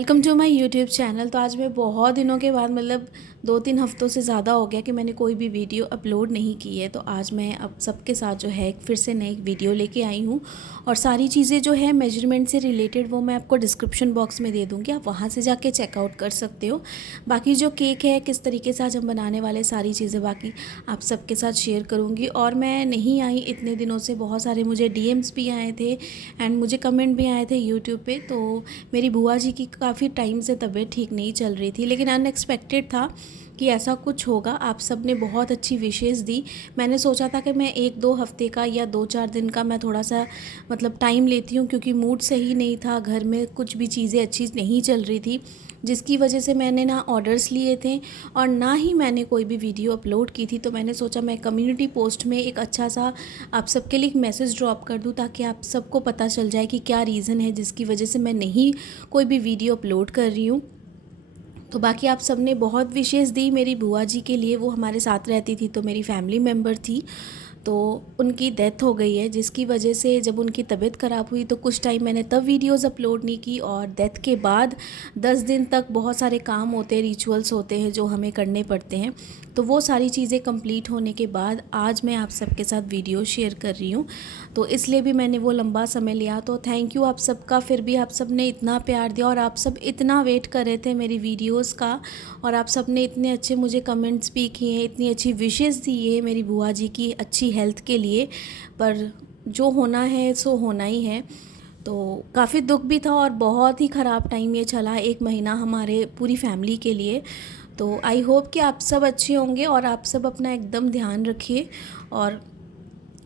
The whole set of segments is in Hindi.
Welcome to my YouTube channel. तो आज मैं बहुत दिनों के बाद मतलब 2-3 हफ्तों से ज़्यादा हो गया कि मैंने कोई भी वीडियो अपलोड नहीं की है। तो आज मैं अब सबके साथ जो है फिर से नई वीडियो लेके आई हूँ और सारी चीज़ें जो है मेजरमेंट से रिलेटेड वो मैं आपको डिस्क्रिप्शन बॉक्स में दे दूँगी, आप वहाँ से जाके चेकआउट कर सकते हो। बाकी जो केक है किस तरीके से आज हम बनाने वाले सारी चीज़ें बाकी आप सबके साथ शेयर करूँगी। और मैं नहीं आई इतने दिनों से, बहुत सारे मुझे डीएम्स भी आए थे एंड मुझे कमेंट भी आए थे यूट्यूब पे। तो मेरी बुआ जी की काफ़ी टाइम से तबीयत ठीक नहीं चल रही थी, लेकिन अनएक्सपेक्टेड था कि ऐसा कुछ होगा। आप सब ने बहुत अच्छी विशेस दी। मैंने सोचा था कि मैं 1-2 हफ्ते का या 2-4 दिन का मैं थोड़ा सा मतलब टाइम लेती हूँ, क्योंकि मूड सही नहीं था, घर में कुछ भी चीज़ें अच्छी नहीं चल रही थी, जिसकी वजह से मैंने ना ऑर्डर्स लिए थे और ना ही मैंने कोई भी वीडियो अपलोड की थी। तो मैंने सोचा मैं कम्युनिटी पोस्ट में एक अच्छा सा आप सबके लिए एक मैसेज ड्रॉप कर दूँ, ताकि आप सबको पता चल जाए कि क्या रीज़न है जिसकी वजह से मैं नहीं कोई भी वीडियो अपलोड कर रही हूँ। तो बाकी आप सब ने बहुत विशेष दी मेरी बुआ जी के लिए। वो हमारे साथ रहती थी, तो मेरी फैमिली मेम्बर थी। तो उनकी डेथ हो गई है, जिसकी वजह से जब उनकी तबीयत ख़राब हुई तो कुछ टाइम मैंने तब वीडियोस अपलोड नहीं की। और डेथ के बाद 10 दिन तक बहुत सारे काम होते हैं, रिचुअल्स होते हैं जो हमें करने पड़ते हैं। तो वो सारी चीज़ें कंप्लीट होने के बाद आज मैं आप सबके साथ वीडियो शेयर कर रही हूँ, तो इसलिए भी मैंने वो लंबा समय लिया। तो थैंक यू आप सबका, फिर भी आप सब ने इतना प्यार दिया और आप सब इतना वेट कर रहे थे मेरी वीडियोस का, और आप सब ने इतने अच्छे मुझे कमेंट्स भी किए हैं, इतनी अच्छी विशेस दी है मेरी बुआ जी की अच्छी हेल्थ के लिए। पर जो होना है सो होना ही है। तो काफ़ी दुख भी था और बहुत ही ख़राब टाइम ये चला 1 महीना हमारे पूरी फैमिली के लिए। तो आई होप कि आप सब अच्छे होंगे और आप सब अपना एकदम ध्यान रखिए, और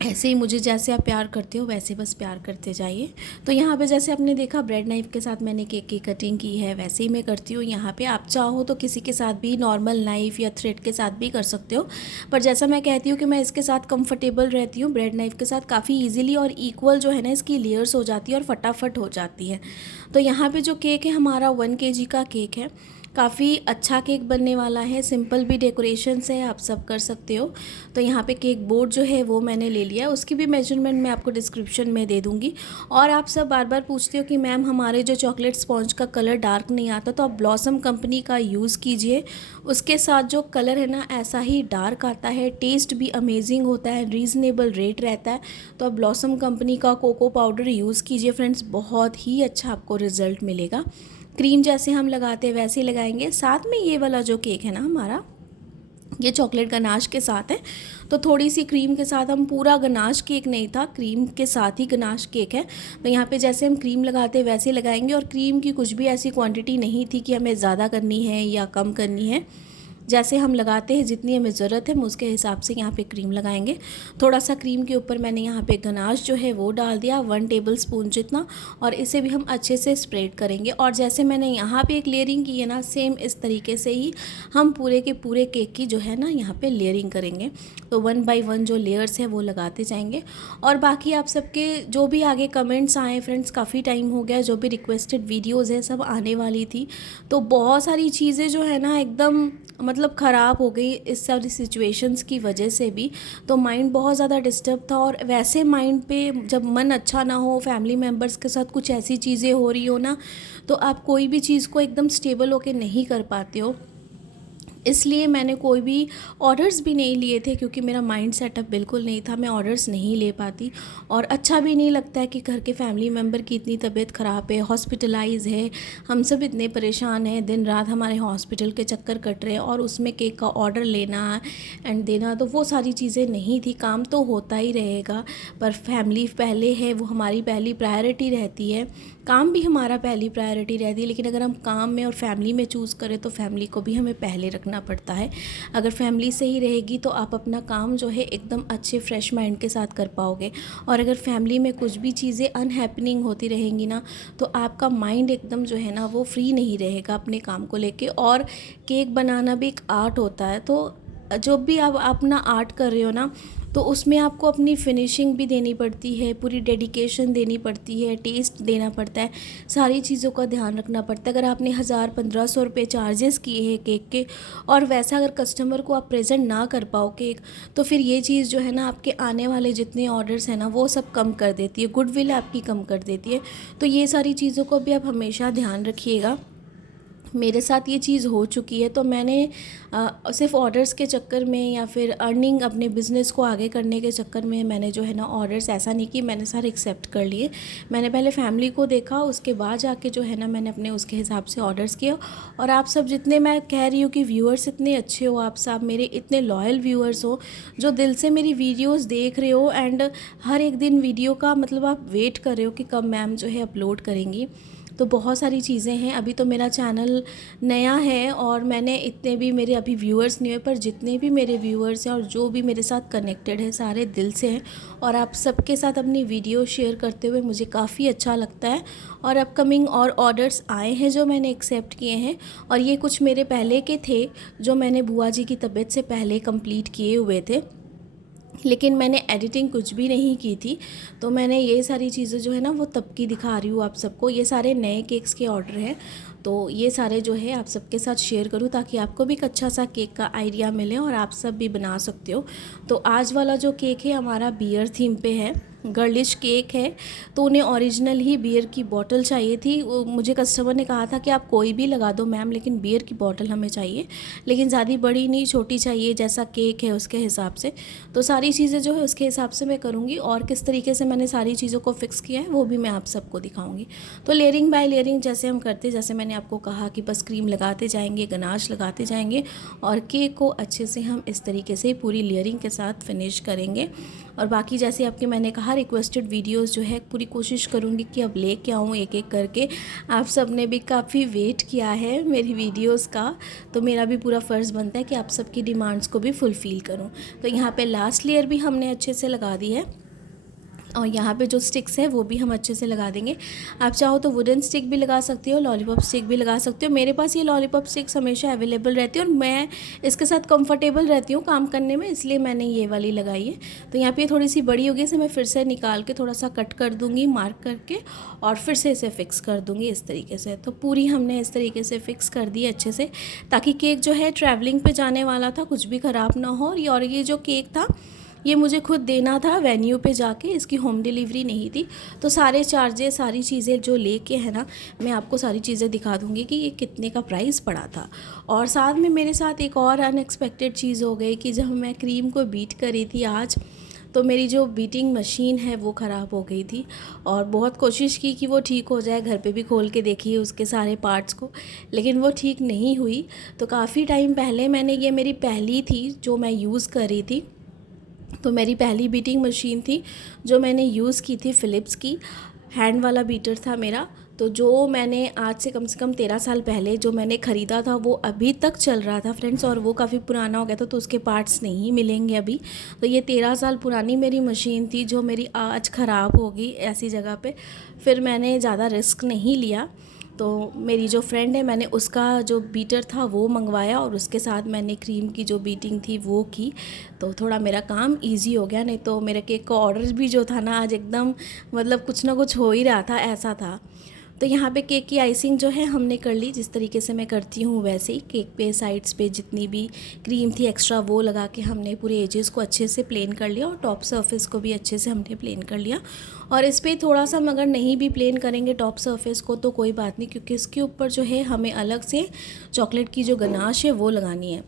ऐसे ही मुझे जैसे आप प्यार करते हो वैसे बस प्यार करते जाइए। तो यहाँ पे जैसे आपने देखा ब्रेड नाइफ़ के साथ मैंने केक की कटिंग की है, वैसे ही मैं करती हूँ। यहाँ पे आप चाहो तो किसी के साथ भी नॉर्मल नाइफ़ या थ्रेड के साथ भी कर सकते हो, पर जैसा मैं कहती हूँ कि मैं इसके साथ कंफर्टेबल रहती हूँ, ब्रेड नाइफ़ के साथ काफ़ी ईजिली और इक्वल जो है ना इसकी लेयर्स हो जाती है और फटाफट हो जाती है। तो यहाँ पर जो केक है हमारा 1 kg का केक है। काफ़ी अच्छा केक बनने वाला है, सिंपल भी डेकोरेशन से आप सब कर सकते हो। तो यहाँ पे केक बोर्ड जो है वो मैंने ले लिया, उसकी भी मेजरमेंट मैं आपको डिस्क्रिप्शन में दे दूँगी। और आप सब बार बार पूछते हो कि मैम हमारे जो चॉकलेट स्पॉन्ज का कलर डार्क नहीं आता, तो आप ब्लॉसम कंपनी का यूज़ कीजिए। उसके साथ जो कलर है ना ऐसा ही डार्क आता है, टेस्ट भी अमेजिंग होता है, रीज़नेबल रेट रहता है। तो आप ब्लॉसम कंपनी का कोको पाउडर यूज़ कीजिए फ्रेंड्स, बहुत ही अच्छा आपको रिज़ल्ट मिलेगा। क्रीम जैसे हम लगाते हैं वैसे ही लगाएंगे। साथ में ये वाला जो केक है ना हमारा, ये चॉकलेट गनाश के साथ है, तो थोड़ी सी क्रीम के साथ, हम पूरा गनाश केक नहीं था, क्रीम के साथ ही गनाश केक है। तो यहाँ पे जैसे हम क्रीम लगाते हैं वैसे ही लगाएंगे, और क्रीम की कुछ भी ऐसी क्वांटिटी नहीं थी कि हमें ज़्यादा करनी है या कम करनी है। जैसे हम लगाते हैं जितनी हमें ज़रूरत है हम उसके हिसाब से यहाँ पे क्रीम लगाएंगे। थोड़ा सा क्रीम के ऊपर मैंने यहाँ पे गनाश जो है वो डाल दिया 1 टेबलस्पून जितना, और इसे भी हम अच्छे से स्प्रेड करेंगे। और जैसे मैंने यहाँ पे एक लेयरिंग की है ना, सेम इस तरीके से ही हम पूरे के पूरे केक की जो है ना यहाँ पे लेयरिंग करेंगे। तो 1 बाय 1 जो लेयर्स है वो लगाते जाएंगे। और बाकी आप सबके जो भी आगे कमेंट्स आए फ्रेंड्स, काफ़ी टाइम हो गया, जो भी रिक्वेस्टेड वीडियोज़ है सब आने वाली थी, तो बहुत सारी चीज़ें जो है ना एकदम मतलब ख़राब हो गई इस सारी सिचुएशंस की वजह से भी। तो माइंड बहुत ज़्यादा डिस्टर्ब था, और वैसे माइंड पे जब मन अच्छा ना हो, फैमिली मेम्बर्स के साथ कुछ ऐसी चीज़ें हो रही हो ना, तो आप कोई भी चीज़ को एकदम स्टेबल होके नहीं कर पाते हो। इसलिए मैंने कोई भी ऑर्डर्स भी नहीं लिए थे, क्योंकि मेरा माइंड सेटअप बिल्कुल नहीं था, मैं ऑर्डर्स नहीं ले पाती। और अच्छा भी नहीं लगता है कि घर के फैमिली मेम्बर की इतनी तबीयत ख़राब है, हॉस्पिटलाइज है, हम सब इतने परेशान हैं, दिन रात हमारे हॉस्पिटल के चक्कर कट रहे हैं, और उसमें केक का ऑर्डर लेना एंड देना, तो वो सारी चीज़ें नहीं थी। काम तो होता ही रहेगा, पर फैमिली पहले है, वो हमारी पहली प्रायोरिटी रहती है। काम भी हमारा पहली प्रायोरिटी रहती है, लेकिन अगर हम काम में और फैमिली में चूज़ करें तो फैमिली को भी हमें पहले रखना पड़ता है। अगर फैमिली सही रहेगी तो आप अपना काम जो है एकदम अच्छे फ्रेश माइंड के साथ कर पाओगे। और अगर फैमिली में कुछ भी चीज़ें अनहैपनिंग होती रहेंगी ना, तो आपका माइंड एकदम जो है ना वो फ्री नहीं रहेगा अपने काम को लेके। और केक बनाना भी एक आर्ट होता है, तो जो भी आप अपना आर्ट कर रहे हो ना, तो उसमें आपको अपनी फिनिशिंग भी देनी पड़ती है, पूरी डेडिकेशन देनी पड़ती है, टेस्ट देना पड़ता है, सारी चीज़ों का ध्यान रखना पड़ता है। अगर आपने 1000-1500 रुपये चार्जेस किए हैं केक के, और वैसा अगर कस्टमर को आप प्रेजेंट ना कर पाओ केक, तो फिर ये चीज़ जो है ना आपके आने वाले जितने ऑर्डर्स हैं ना वो सब कम कर देती है, गुडविल आपकी कम कर देती है। तो ये सारी चीज़ों को भी आप हमेशा ध्यान रखिएगा। मेरे साथ ये चीज़ हो चुकी है। तो मैंने सिर्फ ऑर्डर्स के चक्कर में या फिर अर्निंग अपने बिज़नेस को आगे करने के चक्कर में मैंने जो है ना ऑर्डर्स ऐसा नहीं कि मैंने सारे एक्सेप्ट कर लिए। मैंने पहले फैमिली को देखा, उसके बाद जाके जो है ना मैंने अपने उसके हिसाब से ऑर्डर्स किया। और आप सब जितने, मैं कह रही हूँ कि व्यूअर्स इतने अच्छे हो, आप सब मेरे इतने लॉयल व्यूअर्स हो जो दिल से मेरी वीडियोज़ देख रहे हो एंड हर एक दिन वीडियो का मतलब आप वेट कर रहे हो कि कब मैम जो है अपलोड करेंगी। तो बहुत सारी चीज़ें हैं। अभी तो मेरा चैनल नया है और मैंने इतने भी मेरे अभी व्यूअर्स नहीं हुए, पर जितने भी मेरे व्यूअर्स हैं और जो भी मेरे साथ कनेक्टेड है सारे दिल से हैं। और आप सबके साथ अपनी वीडियो शेयर करते हुए मुझे काफ़ी अच्छा लगता है। और अपकमिंग और ऑर्डर्स आए हैं जो मैंने एक्सेप्ट किए हैं, और ये कुछ मेरे पहले के थे जो मैंने बुआ जी की तबीयत से पहले कंप्लीट किए हुए थे, लेकिन मैंने एडिटिंग कुछ भी नहीं की थी। तो मैंने ये सारी चीज़ें जो है ना वो तब की दिखा रही हूँ आप सबको। ये सारे नए केक्स के ऑर्डर हैं, तो ये सारे जो है आप सबके साथ शेयर करूँ ताकि आपको भी एक अच्छा सा केक का आइडिया मिले और आप सब भी बना सकते हो। तो आज वाला जो केक है हमारा बियर थीम पे है, गर्लिश केक है। तो उन्हें ओरिजिनल ही बियर की बोतल चाहिए थी। मुझे कस्टमर ने कहा था कि आप कोई भी लगा दो मैम, लेकिन बियर की बोतल हमें चाहिए, लेकिन ज़्यादा बड़ी नहीं, छोटी चाहिए, जैसा केक है उसके हिसाब से। तो सारी चीज़ें जो है उसके हिसाब से मैं करूँगी, और किस तरीके से मैंने सारी चीज़ों को फिक्स किया है वो भी मैं आप सबको दिखाऊँगी। तो लेयरिंग बाय लेयरिंग जैसे हम करते, जैसे मैंने आपको कहा कि बस क्रीम लगाते जाएंगे, गनाश लगाते जाएंगे, और केक को अच्छे से हम इस तरीके से पूरी लेयरिंग के साथ फिनिश करेंगे। और बाकी जैसे आपके मैंने कहा रिक्वेस्टेड वीडियोस जो है पूरी कोशिश करूँगी कि अब लेके आऊँ एक एक करके। आप सब ने भी काफ़ी वेट किया है मेरी वीडियोस का, तो मेरा भी पूरा फ़र्ज़ बनता है कि आप सबकी डिमांड्स को भी फुलफ़िल करूँ। तो यहाँ पे लास्ट लेयर भी हमने अच्छे से लगा दी है, और यहाँ पे जो स्टिक्स है वो भी हम अच्छे से लगा देंगे। आप चाहो तो वुडन स्टिक भी लगा सकती हो, लॉलीपॉप स्टिक भी लगा सकते हो। मेरे पास ये लॉलीपॉप स्टिक्स हमेशा अवेलेबल रहती है और मैं इसके साथ कंफर्टेबल रहती हूँ काम करने में, इसलिए मैंने ये वाली लगाई है। तो यहाँ पे थोड़ी सी बड़ी होगी, इसे मैं फिर से निकाल के थोड़ा सा कट कर दूँगी मार्क करके, और फिर से इसे फ़िक्स कर दूँगी इस तरीके से। तो पूरी हमने इस तरीके से फ़िक्स कर दी अच्छे से, ताकि केक जो है ट्रैवलिंग पर जाने वाला था, कुछ भी ख़राब ना हो। और ये जो केक था ये मुझे खुद देना था वेन्यू पे जाके, इसकी होम डिलीवरी नहीं थी। तो सारे चार्जेस, सारी चीज़ें जो लेके है ना, मैं आपको सारी चीज़ें दिखा दूँगी कि ये कितने का प्राइस पड़ा था। और साथ में मेरे साथ एक और अनएक्सपेक्टेड चीज़ हो गई कि जब मैं क्रीम को बीट करी थी आज, तो मेरी जो बीटिंग मशीन है वो ख़राब हो गई थी, और बहुत कोशिश की कि वो ठीक हो जाए, घर पे भी खोल के देखी उसके सारे पार्ट्स को, लेकिन वो ठीक नहीं हुई। तो काफ़ी टाइम पहले मैंने, ये मेरी पहली थी जो मैं यूज़ कर रही थी, तो मेरी पहली बीटिंग मशीन थी जो मैंने यूज़ की थी, फ़िलिप्स की हैंड वाला बीटर था मेरा। तो जो मैंने आज से कम 13 साल पहले जो मैंने ख़रीदा था वो अभी तक चल रहा था फ्रेंड्स, और वो काफ़ी पुराना हो गया था, तो उसके पार्ट्स नहीं मिलेंगे अभी। तो ये 13 साल पुरानी मेरी मशीन थी जो मेरी आज ख़राब हो गई ऐसी जगह पे। फिर मैंने ज़्यादा रिस्क नहीं लिया, तो मेरी जो फ्रेंड है मैंने उसका जो बीटर था वो मंगवाया, और उसके साथ मैंने क्रीम की जो बीटिंग थी वो की। तो थोड़ा मेरा काम इजी हो गया, नहीं तो मेरे केक का ऑर्डर भी जो था ना आज एकदम मतलब कुछ ना कुछ हो ही रहा था, ऐसा था। तो यहाँ पे केक की आइसिंग जो है हमने कर ली, जिस तरीके से मैं करती हूँ वैसे ही। केक पे साइड्स पे जितनी भी क्रीम थी एक्स्ट्रा वो लगा के हमने पूरे एजेस को अच्छे से प्लेन कर लिया, और टॉप सरफेस को भी अच्छे से हमने प्लेन कर लिया। और इस पर थोड़ा सा हम अगर नहीं भी प्लेन करेंगे टॉप सरफेस को तो कोई बात नहीं, क्योंकि इसके ऊपर जो है हमें अलग से चॉकलेट की जो गनाश है वो लगानी है।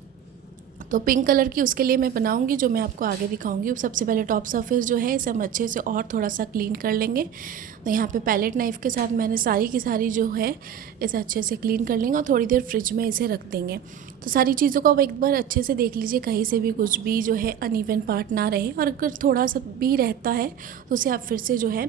तो पिंक कलर की उसके लिए मैं बनाऊंगी, जो मैं आपको आगे दिखाऊंगी। सबसे पहले टॉप सरफेस जो है इसे हम अच्छे से और थोड़ा सा क्लीन कर लेंगे। तो यहाँ पे पैलेट नाइफ़ के साथ मैंने सारी की सारी जो है इसे अच्छे से क्लीन कर लेंगे, और थोड़ी देर फ्रिज में इसे रख देंगे। तो सारी चीज़ों को आप एक बार अच्छे से देख लीजिए, कहीं से भी कुछ भी जो है अनइवन पार्ट ना रहे, और अगर थोड़ा सा भी रहता है तो उसे आप फिर से जो है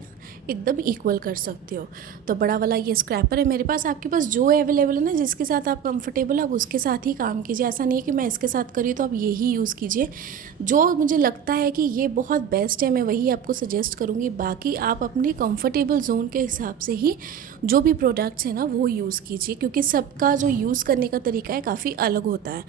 एकदम इक्वल कर सकते हो। तो बड़ा वाला ये स्क्रैपर है मेरे पास, आपके पास जो अवेलेबल है ना, जिसके साथ आप कंफर्टेबल आप उसके साथ ही काम कीजिए। ऐसा नहीं है कि मैं इसके साथ करी तो आप यही यूज़ कीजिए। जो मुझे लगता है कि ये बहुत बेस्ट है मैं वही आपको सजेस्ट करूँगी, बाकी आप अपने कंफर्टेबल जोन के हिसाब से ही जो भी प्रोडक्ट्स हैं ना वो यूज़ कीजिए, क्योंकि सबका जो यूज़ करने का तरीका है काफ़ी अलग होता है।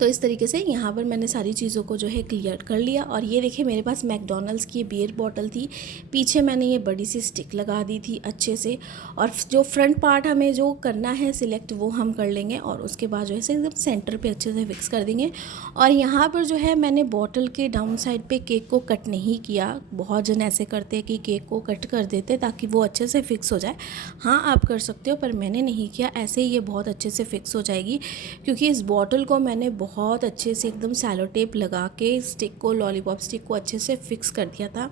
तो इस तरीके से यहाँ पर मैंने सारी चीज़ों को जो है क्लियर कर लिया। और ये देखिए मेरे पास मैकडॉनल्ड्स की बियर बॉटल थी, पीछे मैंने ये बड़ी सी स्टिक लगा दी थी अच्छे से। और जो फ्रंट पार्ट हमें जो करना है सिलेक्ट वो हम कर लेंगे और उसके बाद जो है एकदम सेंटर पे अच्छे से फिक्स कर देंगे। और यहाँ पर जो है मैंने बॉटल के डाउन साइड पे केक को कट नहीं किया। बहुत जन ऐसे करते हैं कि केक को कट कर देते ताकि वो अच्छे से फिक्स हो जाए। हाँ आप कर सकते हो, पर मैंने नहीं किया, ऐसे ही ये बहुत अच्छे से फिक्स हो जाएगी। क्योंकि इस बॉटल को मैंने बहुत अच्छे से एकदम सैलो टेप लगा के स्टिक को, लॉलीपॉप स्टिक को अच्छे से फिक्स कर दिया था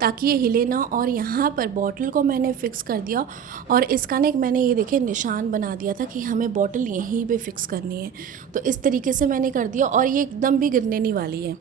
ताकि ये हिले ना। और यहाँ पर बॉटल को मैंने फ़िक्स कर दिया और इसका ना एक मैंने ये देखिए निशान बना दिया था कि हमें बॉटल यहीं पे फ़िक्स करनी है। तो इस तरीके से मैंने कर दिया और ये एकदम भी गिरने नहीं वाली है।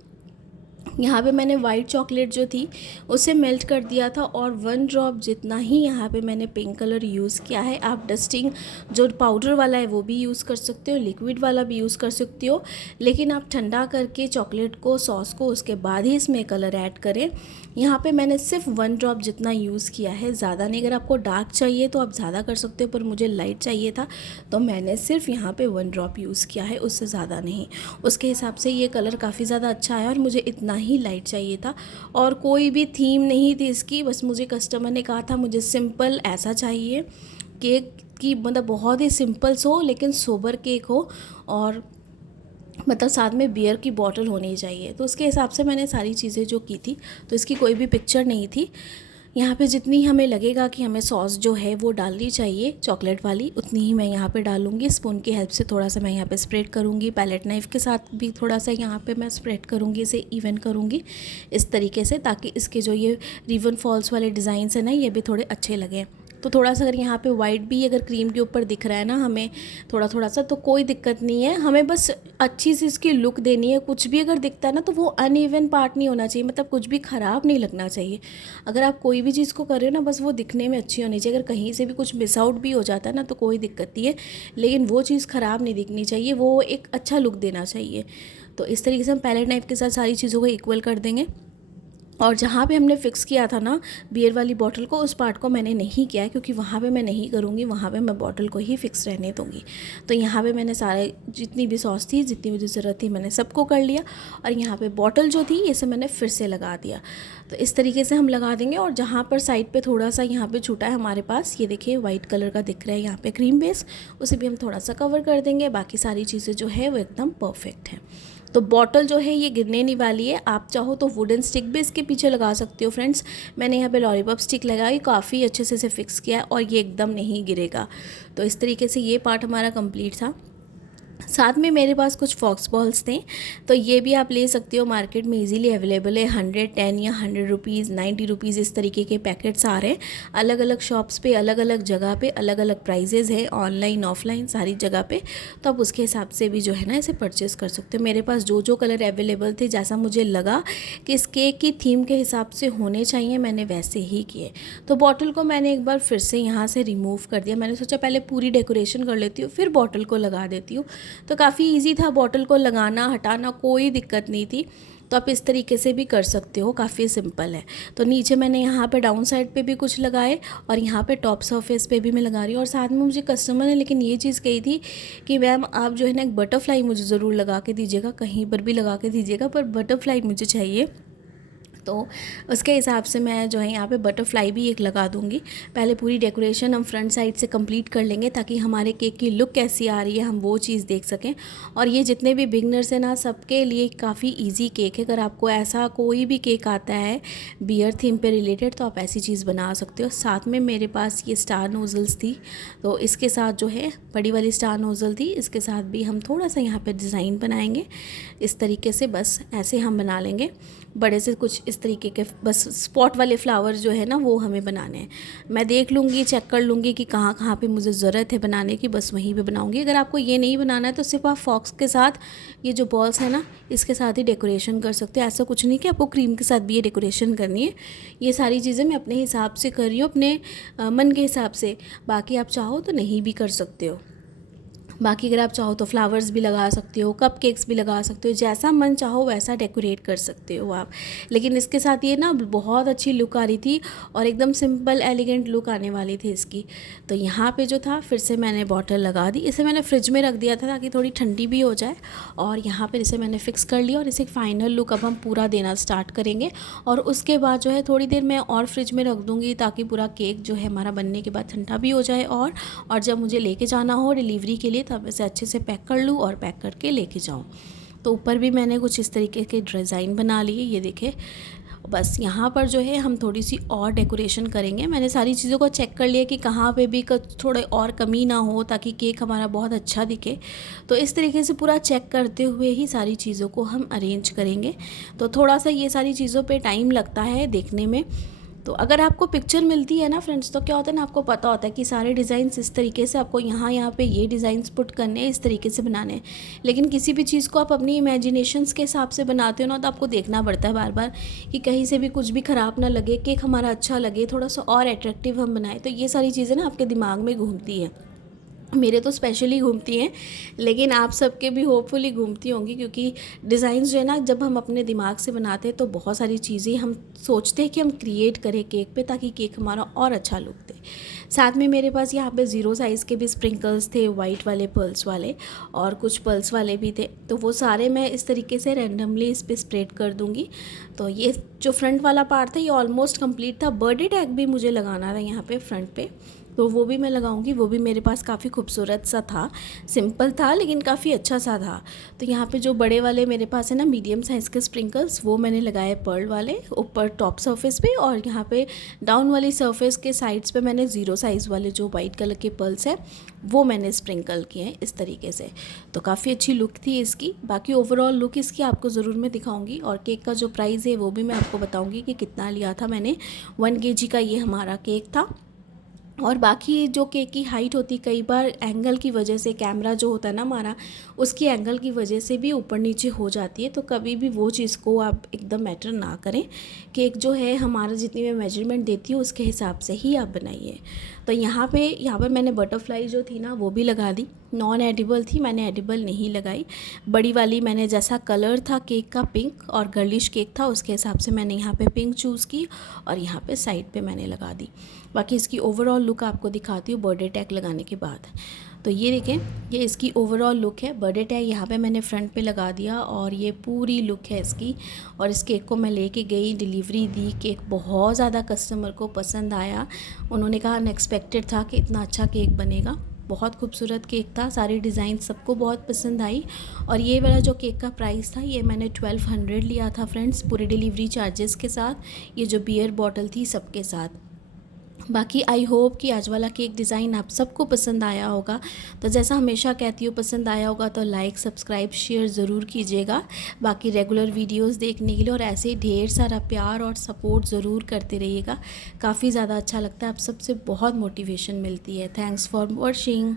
यहाँ पे मैंने वाइट चॉकलेट जो थी उसे मेल्ट कर दिया था और 1 ड्रॉप जितना ही यहाँ पे मैंने पिंक कलर यूज़ किया है। आप डस्टिंग जो पाउडर वाला है वो भी यूज़ कर सकते हो, लिक्विड वाला भी यूज़ कर सकते हो, लेकिन आप ठंडा करके चॉकलेट को, सॉस को, उसके बाद ही इसमें कलर ऐड करें। यहाँ पे मैंने सिर्फ 1 ड्रॉप जितना यूज़ किया है, ज़्यादा नहीं। अगर आपको डार्क चाहिए तो आप ज़्यादा कर सकते हो, पर मुझे लाइट चाहिए था तो मैंने सिर्फ यहाँ पे 1 ड्रॉप यूज़ किया है, उससे ज़्यादा नहीं। उसके हिसाब से ये कलर काफ़ी ज़्यादा अच्छा आया और मुझे इतना ही लाइट चाहिए था और कोई भी थीम नहीं थी इसकी। बस मुझे कस्टमर ने कहा था मुझे सिंपल ऐसा चाहिए केक की, मतलब बहुत ही सिंपल सो लेकिन सोबर केक हो और मतलब साथ में बियर की बॉटल होनी चाहिए। तो उसके हिसाब से मैंने सारी चीज़ें जो की थी, तो इसकी कोई भी पिक्चर नहीं थी। यहाँ पे जितनी हमें लगेगा कि हमें सॉस जो है वो डालनी चाहिए चॉकलेट वाली, उतनी ही मैं यहाँ पे डालूँगी। स्पून की हेल्प से थोड़ा सा मैं यहाँ पे स्प्रेड करूँगी, पैलेट नाइफ़ के साथ भी थोड़ा सा यहाँ पे मैं स्प्रेड करूँगी, इसे इवन करूँगी इस तरीके से, ताकि इसके जो ये रिबन फॉल्स वाले डिज़ाइंस हैं ना ये भी थोड़े अच्छे लगें। तो थोड़ा सा अगर यहाँ पे वाइट भी अगर क्रीम के ऊपर दिख रहा है ना हमें थोड़ा थोड़ा सा, तो कोई दिक्कत नहीं है, हमें बस अच्छी सी इसकी लुक देनी है। कुछ भी अगर दिखता है ना तो वो अनइवन पार्ट नहीं होना चाहिए, मतलब कुछ भी ख़राब नहीं लगना चाहिए। अगर आप कोई भी चीज़ को कर रहे हो ना बस वो दिखने में अच्छी होनी चाहिए। अगर कहीं से भी कुछ मिस आउट भी हो जाता है ना तो कोई दिक्कत नहीं है, लेकिन वो चीज़ ख़राब नहीं दिखनी चाहिए, वो एक अच्छा लुक देना चाहिए। तो इस तरीके से हम पैलेट नाइफ के साथ सारी चीज़ों को इक्वल कर देंगे। और जहाँ पे हमने फ़िक्स किया था ना बियर वाली बॉटल को, उस पार्ट को मैंने नहीं किया है क्योंकि वहाँ पे मैं नहीं करूँगी, वहाँ पे मैं बॉटल को ही फ़िक्स रहने दूँगी। तो यहाँ पे मैंने सारे जितनी भी सॉस थी, जितनी भी ज़रूरत थी, मैंने सबको कर लिया। और यहाँ पे बॉटल जो थी इसे मैंने फिर से लगा दिया। तो इस तरीके से हम लगा देंगे। और जहाँ पर साइड पर थोड़ा सा यहाँ पर छूटा है हमारे पास, ये देखिए वाइट कलर का दिख रहा है यहाँ पर क्रीम बेस, उसे भी हम थोड़ा सा कवर कर देंगे। बाकी सारी चीज़ें जो है वो एकदम परफेक्ट है। तो बॉटल जो है ये गिरने नहीं वाली है। आप चाहो तो वुडन स्टिक भी इसके पीछे लगा सकते हो फ्रेंड्स। मैंने यहाँ पे लॉलीपॉप स्टिक लगाई, काफ़ी अच्छे से इसे फिक्स किया और ये एकदम नहीं गिरेगा। तो इस तरीके से ये पार्ट हमारा कंप्लीट था। साथ में मेरे पास कुछ फॉक्स बॉल्स थे, तो ये भी आप ले सकते हो, मार्केट में इजीली अवेलेबल है। 110 या 100 रुपीज़, 90 रुपीज़ इस तरीके के पैकेट्स आ रहे हैं। अलग अलग शॉप्स पे, अलग अलग जगह पे अलग अलग प्राइजेज़ है, ऑनलाइन ऑफलाइन सारी जगह पे। तो आप उसके हिसाब से भी जो है ना इसे परचेज़ कर सकते हो। मेरे पास जो जो कलर अवेलेबल थे, जैसा मुझे लगा कि इस केक की थीम के हिसाब से होने चाहिए, मैंने वैसे ही किए। तो बॉटल को मैंने एक बार फिर से यहाँ से रिमूव कर दिया। मैंने सोचा पहले पूरी डेकोरेशन कर लेती हूँ फिर बॉटल को लगा देती हूँ। तो काफ़ी इजी था बॉटल को लगाना हटाना, कोई दिक्कत नहीं थी। तो आप इस तरीके से भी कर सकते हो, काफ़ी सिंपल है। तो नीचे मैंने यहाँ पे डाउन साइड पे भी कुछ लगाए और यहाँ पे टॉप सरफेस पे भी मैं लगा रही हूँ। और साथ में मुझे कस्टमर ने लेकिन ये चीज़ कही थी कि मैम आप जो है ना एक बटरफ्लाई मुझे ज़रूर लगा के दीजिएगा, कहीं पर भी लगा के दीजिएगा, पर बटरफ्लाई मुझे चाहिए। तो उसके हिसाब से मैं जो है यहाँ पे बटरफ्लाई भी एक लगा दूँगी। पहले पूरी डेकोरेशन हम फ्रंट साइड से कंप्लीट कर लेंगे ताकि हमारे केक की लुक कैसी आ रही है हम वो चीज़ देख सकें। और ये जितने भी बिगनर्स हैं ना सबके लिए काफ़ी इजी केक है। अगर आपको ऐसा कोई भी केक आता है बियर थीम पे रिलेटेड तो आप ऐसी चीज़ बना सकते हो। साथ में मेरे पास ये स्टार नोज़ल्स थी, तो इसके साथ जो है बड़ी वाली स्टार नोज़ल थी, इसके साथ भी हम थोड़ा सा यहाँ पर डिज़ाइन बनाएंगे इस तरीके से। बस ऐसे हम बना लेंगे बड़े से कुछ इस तरीके के, बस स्पॉट वाले फ्लावर जो है ना वो हमें बनाने हैं। मैं देख लूँगी, चेक कर लूँगी कि कहाँ कहाँ पे मुझे ज़रूरत है बनाने की, बस वहीं पे बनाऊँगी। अगर आपको ये नहीं बनाना है तो सिर्फ आप फॉक्स के साथ ये जो बॉल्स है ना इसके साथ ही डेकोरेशन कर सकते हो। ऐसा कुछ नहीं कि आपको क्रीम के साथ भी ये डेकोरेशन करनी है। ये सारी चीज़ें मैं अपने हिसाब से कर रही हूँ, अपने मन के हिसाब से। बाकी आप चाहो तो नहीं भी कर सकते हो। बाकी अगर आप चाहो तो फ्लावर्स भी लगा सकते हो, कप केक्स भी लगा सकते हो, जैसा मन चाहो वैसा डेकोरेट कर सकते हो आप। लेकिन इसके साथ ये ना बहुत अच्छी लुक आ रही थी और एकदम सिंपल एलिगेंट लुक आने वाली थी इसकी। तो यहाँ पे जो था फिर से मैंने बॉटल लगा दी, इसे मैंने फ्रिज में रख दिया था ताकि थोड़ी ठंडी भी हो जाए। और यहाँ पर इसे मैंने फ़िक्स कर लिया और इसे फाइनल लुक अब हम पूरा देना स्टार्ट करेंगे। और उसके बाद जो है थोड़ी देर मैं और फ्रिज में रख दूँगी ताकि पूरा केक जो है हमारा बनने के बाद ठंडा भी हो जाए। और जब मुझे लेके जाना हो डिलीवरी के लिए तब इसे अच्छे से पैक कर लूँ और पैक करके लेके जाऊँ। तो ऊपर भी मैंने कुछ इस तरीके के डिज़ाइन बना लिए, ये देखें। बस यहाँ पर जो है हम थोड़ी सी और डेकोरेशन करेंगे। मैंने सारी चीज़ों को चेक कर लिया कि कहाँ पे भी थोड़े और कमी ना हो ताकि केक हमारा बहुत अच्छा दिखे। तो इस तरीके से पूरा चेक करते हुए ही सारी चीज़ों को हम अरेंज करेंगे। तो थोड़ा सा ये सारी चीज़ों पे टाइम लगता है देखने में। तो अगर आपको पिक्चर मिलती है ना फ्रेंड्स, तो क्या होता है ना, आपको पता होता है कि सारे डिज़ाइंस इस तरीके से आपको यहाँ पे ये डिज़ाइंस पुट करने हैं, इस तरीके से बनाने हैं। लेकिन किसी भी चीज़ को आप अपनी इमेजिनेशंस के हिसाब से बनाते हो ना, तो आपको देखना पड़ता है बार बार कि कहीं से भी कुछ भी ख़राब ना लगे, केक हमारा अच्छा लगे, थोड़ा सा और अट्रैक्टिव हम बनाएं। तो ये सारी चीज़ें ना आपके दिमाग में घूमती हैं, मेरे तो स्पेशली घूमती हैं, लेकिन आप सबके भी होपफुली घूमती होंगी। क्योंकि डिज़ाइंस जो है ना, जब हम अपने दिमाग से बनाते हैं तो बहुत सारी चीज़ें हम सोचते हैं कि हम क्रिएट करें केक पे ताकि केक हमारा और अच्छा लुक दे। साथ में मेरे पास यहाँ पे 0 साइज़ के भी स्प्रिंकल्स थे, वाइट वाले, पर्ल्स वाले, और कुछ पर्ल्स वाले भी थे। तो वो सारे मैं इस तरीके से रैंडमली इस पर स्प्रेड कर दूँगी। तो ये जो फ्रंट वाला पार्ट था ये ऑलमोस्ट कंप्लीट था। बर्थडे टैग भी मुझे लगाना था यहाँ पे फ्रंट पे, तो वो भी मैं लगाऊंगी। वो भी मेरे पास काफ़ी खूबसूरत सा था, सिंपल था लेकिन काफ़ी अच्छा सा था। तो यहाँ पे जो बड़े वाले मेरे पास है ना मीडियम साइज़ के स्प्रिंकल्स, वो मैंने लगाए पर्ल वाले ऊपर टॉप सरफेस पे, और यहाँ पे डाउन वाली सरफेस के साइड्स पे मैंने 0 साइज़ वाले जो वाइट कलर के पर्ल्स हैं वो मैंने स्प्रिंकल किए हैं इस तरीके से। तो काफ़ी अच्छी लुक थी इसकी। बाकी ओवरऑल लुक इसकी आपको ज़रूर मैं दिखाऊंगी, और केक का जो प्राइस है वो भी मैं आपको बताऊंगी कि कितना लिया था मैंने। 1 kg का ये हमारा केक था। और बाकी जो केक की हाइट होती, कई बार एंगल की वजह से, कैमरा जो होता है ना हमारा, उसकी एंगल की वजह से भी ऊपर नीचे हो जाती है। तो कभी भी वो चीज़ को आप एकदम मैटर ना करें। केक जो है हमारा जितनी मैं मेजरमेंट देती हूँ उसके हिसाब से ही आप बनाइए। तो यहाँ पर मैंने बटरफ्लाई जो थी ना वो भी लगा दी। नॉन एडिबल थी, मैंने एडिबल नहीं लगाई। बड़ी वाली मैंने, जैसा कलर था केक का पिंक और गर्लिश केक था, उसके हिसाब से मैंने यहाँ पे पिंक चूज़ की और यहाँ पे साइड पे मैंने लगा दी। बाकी इसकी ओवरऑल लुक आपको दिखाती हूँ बर्थडे टैग लगाने के बाद। तो ये देखें, ये इसकी ओवरऑल लुक है। बर्थडे टैग यहाँ पे मैंने फ्रंट पे लगा दिया और ये पूरी लुक है इसकी। और इस केक को मैं लेके गई, डिलीवरी दी। केक बहुत ज़्यादा कस्टमर को पसंद आया। उन्होंने कहा अनएक्सपेक्टेड था कि इतना अच्छा केक बनेगा। बहुत खूबसूरत केक था, सारी डिज़ाइन सबको बहुत पसंद आई। और ये वाला जो केक का प्राइस था ये मैंने 1200 लिया था फ्रेंड्स, पूरे डिलीवरी चार्जेस के साथ। ये जो बियर बॉटल थी सबके साथ। बाकी आई होप कि आज वाला केक डिज़ाइन आप सबको पसंद आया होगा। तो जैसा हमेशा कहती हूँ, पसंद आया होगा तो लाइक, सब्सक्राइब, शेयर ज़रूर कीजिएगा। बाकी रेगुलर वीडियोस देखने के लिए और ऐसे ही ढेर सारा प्यार और सपोर्ट ज़रूर करते रहिएगा। काफ़ी ज़्यादा अच्छा लगता है, आप सबसे बहुत मोटिवेशन मिलती है। Thanks for watching.